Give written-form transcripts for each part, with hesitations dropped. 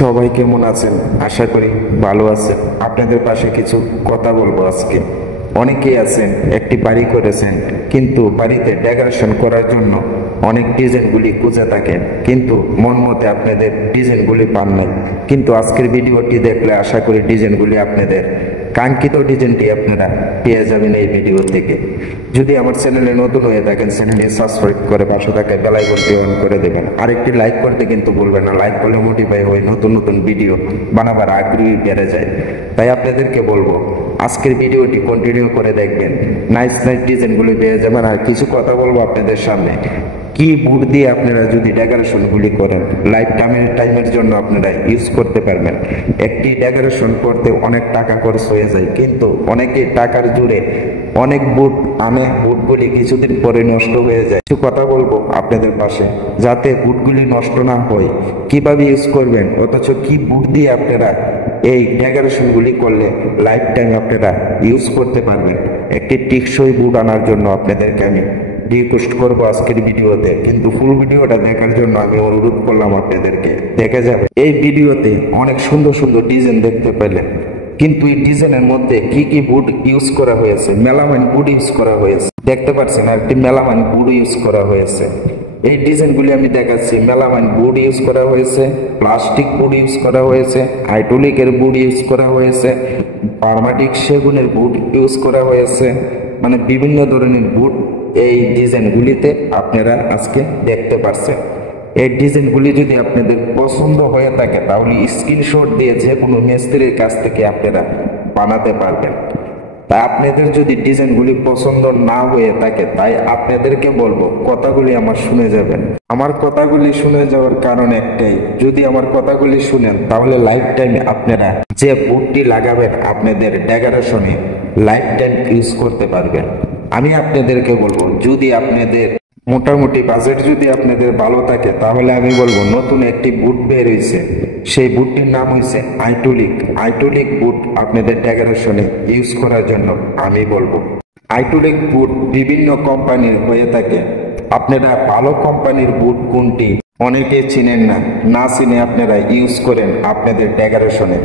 সবাই কেমন আছেন? আশা করি ভালো আছেন। আপনাদের পাশে কিছু কথা বলবো আজকে। অনেকেই আছেন একটি বাড়ি করেছেন, কিন্তু বাড়িতে ডেকোরেশন করার জন্য অনেক ডিজাইনগুলি খুঁজে থাকেন, কিন্তু মন মতে আপনাদের ডিজাইনগুলি পান নাই। কিন্তু আজকের ভিডিওটি দেখলে আশা করি ডিজাইনগুলি আপনাদের কাঙ্ক্ষিত ডিজাইনটি আপনারা পেয়ে যাবেন এই ভিডিও থেকে। যদি আমার চ্যানেলে নতুন হয়ে থাকেন, চ্যানেলটি সাবস্ক্রাইব করে পাশে থাকা বেল আইকনটি অন করে দেবেন। আরেকটি লাইক করতে কিন্তু ভুলবেন না। লাইক করলে মোটিভাই হয়ে নতুন নতুন ভিডিও বানাবার আগ্রহী বেড়ে যায়। তাই আপনাদেরকে বলবো আজকের ভিডিওটি কন্টিনিউ করে দেখবেন, নাইস নাইস ডিজাইনগুলি পেয়ে যাবেন। আর কিছু কথা বলবো আপনাদের সামনে, কি বুট দিয়ে আপনারা যদি ডেকোরেশনগুলি করেন লাইফ টাইমের জন্য আপনারা ইউজ করতে পারবেন। একটি ডেকোরেশন করতে অনেক টাকা খরচ হয়ে যায়, কিন্তু অনেকে টাকার জুড়ে অনেক বুট আনে, বুটগুলি কিছুদিন পরে নষ্ট হয়ে যায়। কিছু কথা বলবো আপনাদের পাশে, যাতে বুটগুলি নষ্ট না হয়, কিভাবে ইউজ করবেন, অথচ কি বুট দিয়ে আপনারা এই ডেকোরেশনগুলি করলে লাইফ টাইম আপনারা ইউজ করতে পারবেন। একটি টেকসই বুট আনার জন্য আপনাদেরকে আমি রিকোয়েস্ট করবো আজকের ভিডিওতে, কিন্তু ফুল ভিডিওটা দেখার জন্য আমি অনুরোধ করলাম আপনাদেরকে। দেখে যাবে এই ভিডিওতে অনেক সুন্দর সুন্দর ডিজাইন দেখতে পেলেন, কিন্তু এই ডিজাইনের মধ্যে কি কি বুট ইউজ করা হয়েছে, মেলামাইন বুট ইউজ করা হয়েছে দেখতে পাচ্ছেন, আর একটি মেলামাইন বুট ইউজ করা হয়েছে। এই ডিজাইনগুলি আমি দেখাচ্ছি। মেলামাইন বুট ইউজ করা হয়েছে, প্লাস্টিক বুট ইউজ করা হয়েছে, হাইড্রোলিকের বুট ইউজ করা হয়েছে, পারমাটিক সেগুনের বুট ইউজ করা হয়েছে, মানে বিভিন্ন ধরনের বুট এই ডিজাইনগুলিতে আপনারা আজকে দেখতে পাচ্ছেন। এই ডিজাইনগুলি যদি আপনাদের পছন্দ হয়ে থাকে তাহলে স্ক্রিনশট দিয়ে যে কোনো মিস্ত্রির কাছ থেকে আপনারা বানাতে পারবেন। তাই আপনাদের যদি ডিজাইনগুলি পছন্দ না হয়ে থাকে, তাই আপনাদেরকে বলবো কথাগুলি আমার শুনে যাবেন। আমার কথাগুলি শুনে যাওয়ার কারণ একটাই, যদি আমার কথাগুলি শুনেন তাহলে লাইফ টাইম আপনারা যে বুটটি লাগাবেন আপনাদের ডেকোরেশনে লাইফ টাইম ইউজ করতে পারবেন। আমি আপনাদেরকে বলবো, যদি আপনাদের মোটামুটি বাজেট যদি আপনাদের ভালো থাকে, তাহলে আমি বলবো নতুন একটি বুট বের হয়েছে, সেই বুটটির নাম হয়েছে আইটোলিক বুট আপনাদের ডেকোরেশনে ইউজ করার জন্য আমি বলবো। আইটোলিক বুট বিভিন্ন কোম্পানির হয়ে থাকে। আপনারা ভালো কোম্পানির বুট কোনটি অনেকে চিনেন না, না চিনে আপনারা ইউজ করেন আপনাদের ডেকোরেশনে।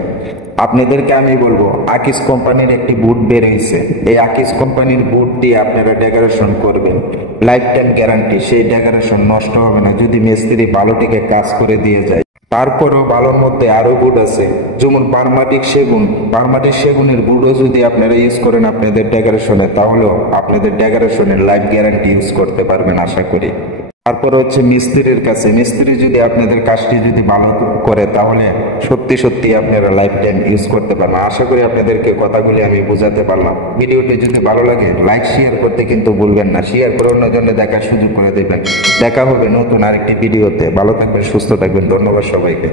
আপনাদেরকে আমি বলবো আকিস কোম্পানির একটি বুট বের হয়েছে, এই আকিস কোম্পানির বুট দিয়ে আপনারা ডেকোরেশন করবেন, লাইফ টাইম গ্যারান্টি। সেই ডেকোরেশন নষ্ট হবে না যদি মিস্ত্রি ভালোটিকে কাজ করে দিয়ে যায়। তারপরও ভালোর মধ্যে আরো বুট আছে, যেমন পারমাটিক সেগুনের বুটও যদি আপনারা ইউজ করেন আপনাদের ডেকোরেশনে, তাহলেও আপনাদের ডেকোরেশনের লাইফ গ্যারান্টি ইউজ করতে পারবেন আশা করি। তারপর হচ্ছে মিস্ত্রির কাছে, মিস্ত্রি যদি আপনাদের কাজটি যদি ভালো করে তাহলে সত্যি সত্যি আপনারা লাইফ টাইম ইউজ করতে পারবেন। আশা করি আপনাদেরকে কথাগুলি আমি বোঝাতে পারলাম। ভিডিওটি যদি ভালো লাগে লাইক শেয়ার করতে কিন্তু ভুলবেন না, শেয়ার করে অন্যজনে দেখার সুযোগ করে দেবেন। দেখা হবে নতুন আরেকটি ভিডিওতে। ভালো থাকবেন, সুস্থ থাকবেন। ধন্যবাদ সবাইকে।